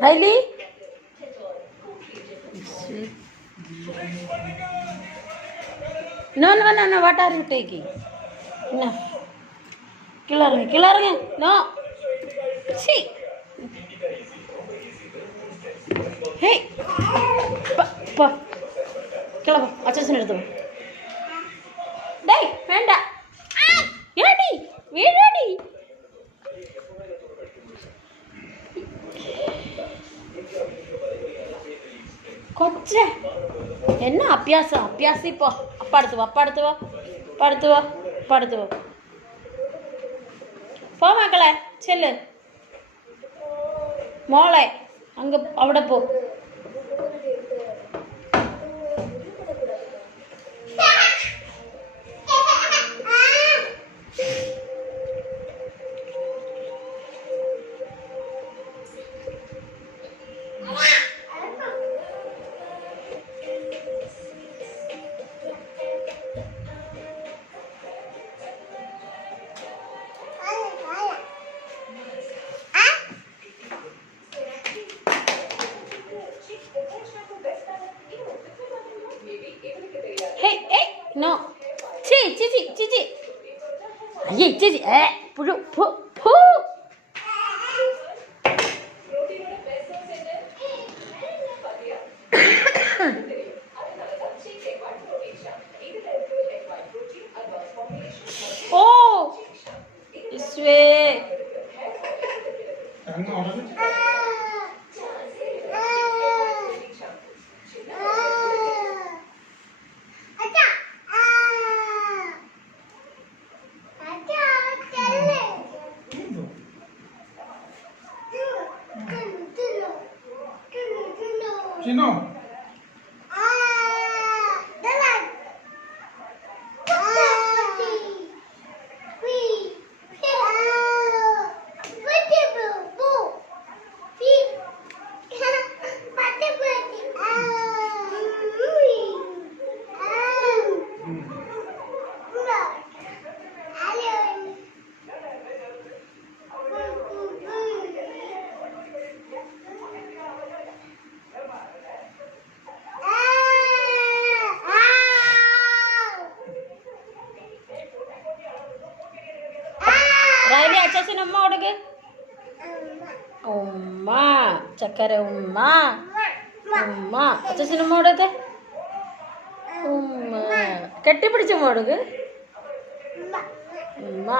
Riley? No. What are you taking? No. Killer. No. See. Hey. Killer. Achha എടുത്തു. ഡേയ് വേണ്ട. ഏടി വീടടി. കൊച്ചേ എന്നാ അഭ്യാസം ഇപ്പോ അപ്പടുത്ത് പോ മക്കളെ ചെല്ല് മോളെ അങ്ങ് അവിടെ പോ. No. Cici. Aye, Cici. Puju. Oh. This way. Cino. Riley അച്ഛൻ ഉമ്മ കൊടുക്ക്. ഉമ്മ ചക്കര ഉമ്മ അച്ഛൻ ഉമ്മ കൊടുക്ക്. ഉമ്മ കെട്ടിപ്പിടിച്ച ഉമ്മ കൊടുക്ക്. ഉമ്മ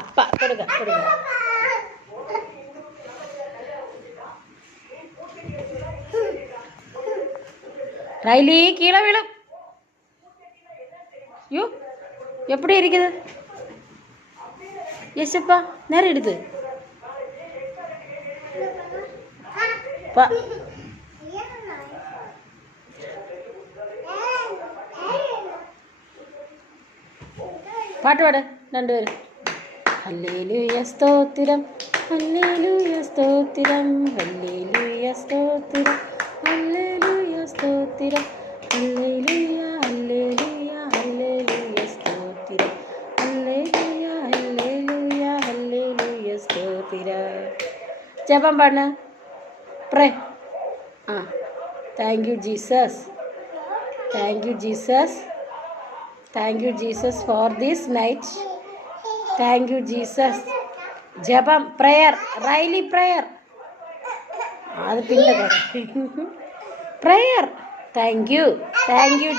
അപ്പ കൊടുക്ക. ரைலி கீழே விழும். யோ எப்படி இருக்குது? எஸ்ப்பா நேரம் எடுத்து പാട്ട് പാട് രണ്ടുപേരും. ഹല്ലേലൂയ സ്തോത്രം ഹല്ലേലൂയ സ്തോത്രം ഹല്ലേലൂയ സ്തോത്രം ഹല്ലേലൂയ സ്തോത്രം ഹല്ലേലൂയ ഹല്ലേലൂയ ഹല്ലേലൂയ സ്തോത്രം ഹല്ലേലൂയ ഹല്ലേലൂയ ഹല്ലേലൂയ സ്തോത്രം. ജപം പാടണ pray. Thank you Jesus. Thank you Jesus. Thank you Jesus for this night. Thank you Jesus. ജപം പ്രയർ. റൈലി പ്രയർ. അത് പിന്നെ പ്രയർ. Thank you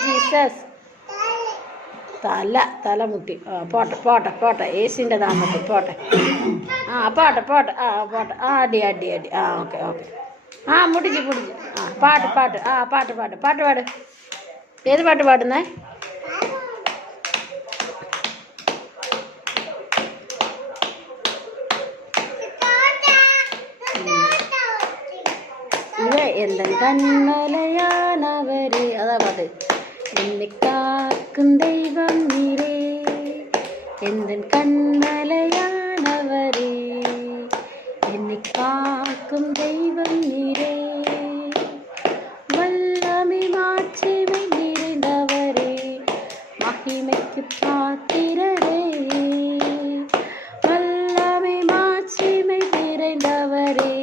Jesus. തലമുട്ടി. പോട്ടെ യേശുവിൻ്റെ നാമത്തിൽ പോട്ടെ. പോട്ടെ അടി. ഓക്കെ മുടിച്ച്. പാട്ട് പാട്. ഏത് പാട്ട് പാടുന്നേ? എന്തൻ കൺമലയാണവരെ, അതാ പാട്ട്. എന്നെ കാക്കും ദൈവം നീരേ, എന്തൻ കൺമലയാണവരെ, എന്നെ കാക്കും ദൈവം നീരേ. വല്ലമി മാட்சிமை நிறைந்தவரே, மகிமை மகிமைக்கு பாத்திரரே, வல்லமை மாட்சிமை நிறைந்தவரே,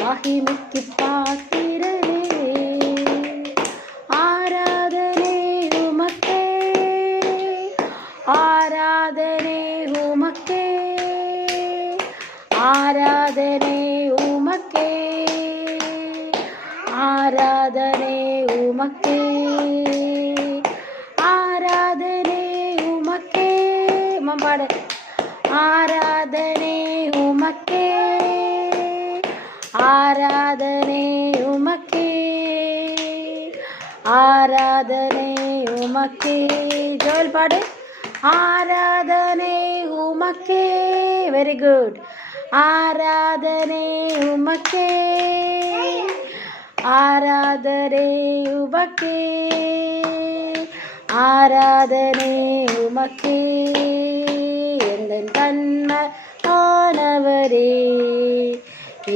மகிமைக்கு பாத்திரரே, ஆராதனை உமக்கே, ஆராதனை உமக்கே, ஆராதனை உமக்கே, ஆராதனை உமக்கே, ஆராதனை உமக்கே, மம்பாடு, ஆராதனை உமக்கே, ஆராதனை உமக்கே, ஆராதனை உமக்கே. ஜோல் பாடு, ஆராதனை உமக்கே. Very good. ஆராதனை உமக்கே, ஆராதனை உமக்கே, ஆராதனை உமக்கே. எந்தன் கண்மணானவரே,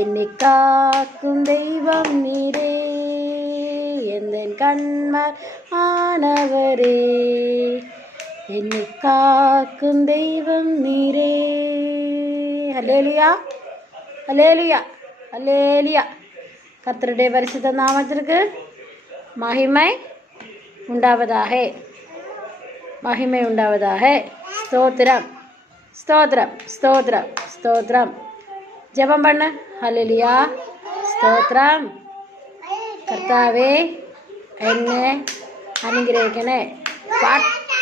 என்னை காக்கும் தெய்வம் நீரே, எந்தன் கண்மணானவரே, என்னை காக்கும் தெய்வம் நீரே. Hallelujah, hallelujah, hallelujah. கர்த்தருடைய பரிசுத்த நாமத்திற்கு மகிமை உண்டாவதாக, மகிமை உண்டாவதாக. ஸ்தோத்திரம், ஸ்தோத்திரம், ஸ்தோத்திரம், ஸ்தோத்திரம். ஜெபம் பண்ண. ஹல்லேலூயா, ஸ்தோத்திரம். കർത്താവേ എന്നെ അനുഗ്രഹിക്കണേ.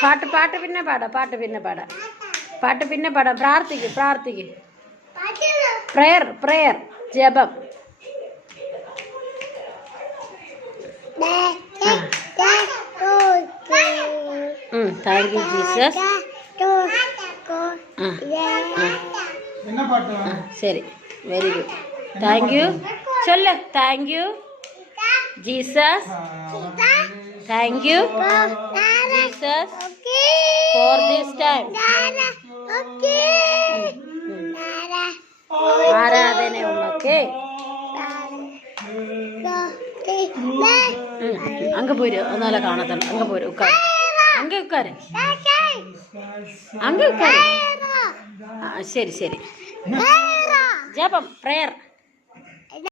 പാട്ട് പാട്ട് പിന്നെ പാടാം, പാട്ട് പിന്നെ പാടാം, പാട്ട് പിന്നെ പാടാം. പ്രാർത്ഥിക്കും, പ്രാർത്ഥിക്കും. പ്രയർ, പ്രയർ, ജപം. Thank you Jesus. ശരി, വെരി ഗുഡ്. താങ്ക് യു ചൊല്ല്. Thank you Jesus, thank you Jesus for this time. ആരാധന ഉമ്മക്ക്. അങ്ങ് പോര്, ഒന്നാല കാണത്തണം. അങ്ങ് പോര്, ഉക്കാര്, അങ്ങ് ഉക്കാര്, അങ്ങ് ഉക്കാര്. ശരി ശരി. ജപം, പ്രയർ.